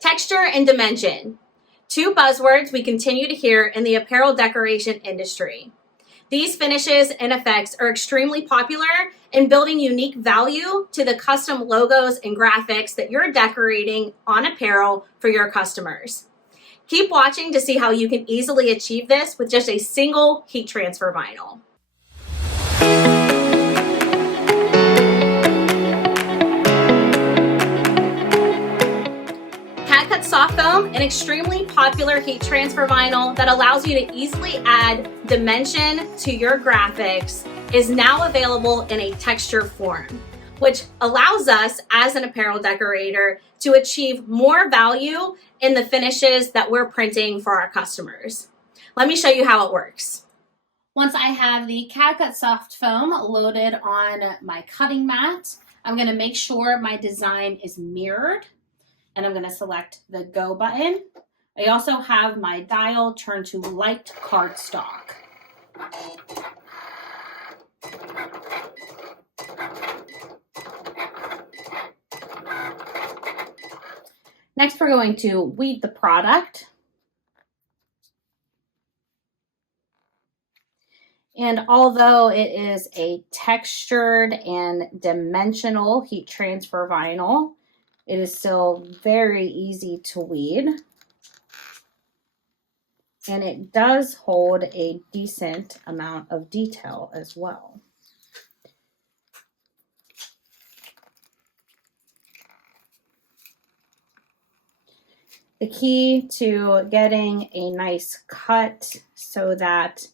Texture and dimension, two buzzwords we continue to hear in the apparel decoration industry. These finishes and effects are extremely popular in building unique value to the custom logos and graphics that you're decorating on apparel for your customers. Keep watching to see how you can easily achieve this with just a single heat transfer vinyl. CAD-CUT Soft Foam, an extremely popular heat transfer vinyl that allows you to easily add dimension to your graphics, is now available in a texture form, which allows us as an apparel decorator to achieve more value in the finishes that we're printing for our customers. Let me show you how it works. Once I have the CAD-CUT Soft Foam loaded on my cutting mat, I'm going to make sure my design is mirrored, and I'm going to select the Go button. I also have my dial turned to light cardstock. Next, we're going to weed the product. And although it is a textured and dimensional heat transfer vinyl, it is still very easy to weed. And it does hold a decent amount of detail as well. The key to getting a nice cut so that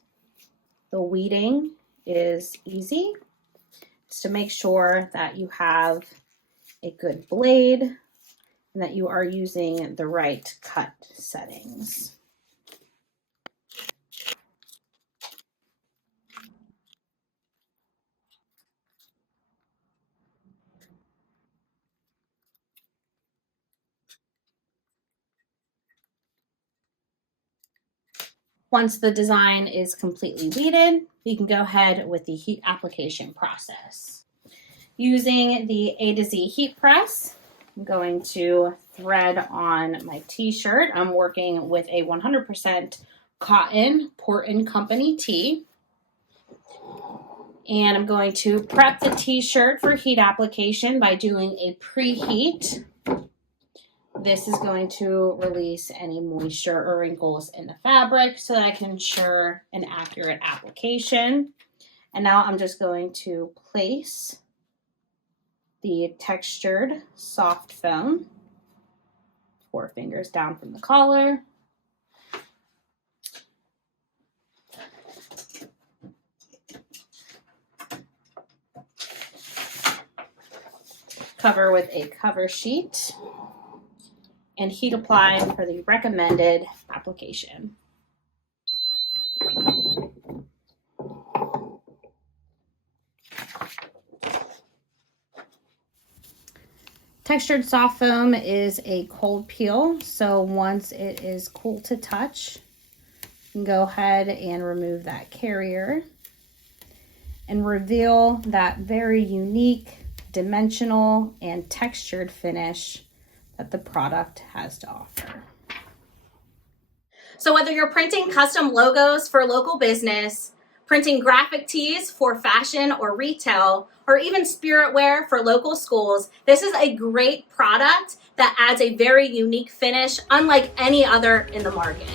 the weeding is easy is to make sure that you have a good blade and that you are using the right cut settings. Once the design is completely weeded, we can go ahead with the heat application process. Using the A to Z heat press, I'm going to thread on my t-shirt. I'm working with a 100% cotton Port & Company tee. And I'm going to prep the t-shirt for heat application by doing a preheat. This is going to release any moisture or wrinkles in the fabric so that I can ensure an accurate application. And now I'm just going to place the textured soft foam, 4 fingers down from the collar. Cover with a cover sheet and heat apply for the recommended application. Textured soft foam is a cold peel, so once it is cool to touch, you can go ahead and remove that carrier and reveal that very unique, dimensional, and textured finish that the product has to offer. So whether you're printing custom logos for local business, printing graphic tees for fashion or retail, or even spirit wear for local schools, this is a great product that adds a very unique finish unlike any other in the market.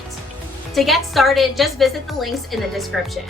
To get started, just visit the links in the description.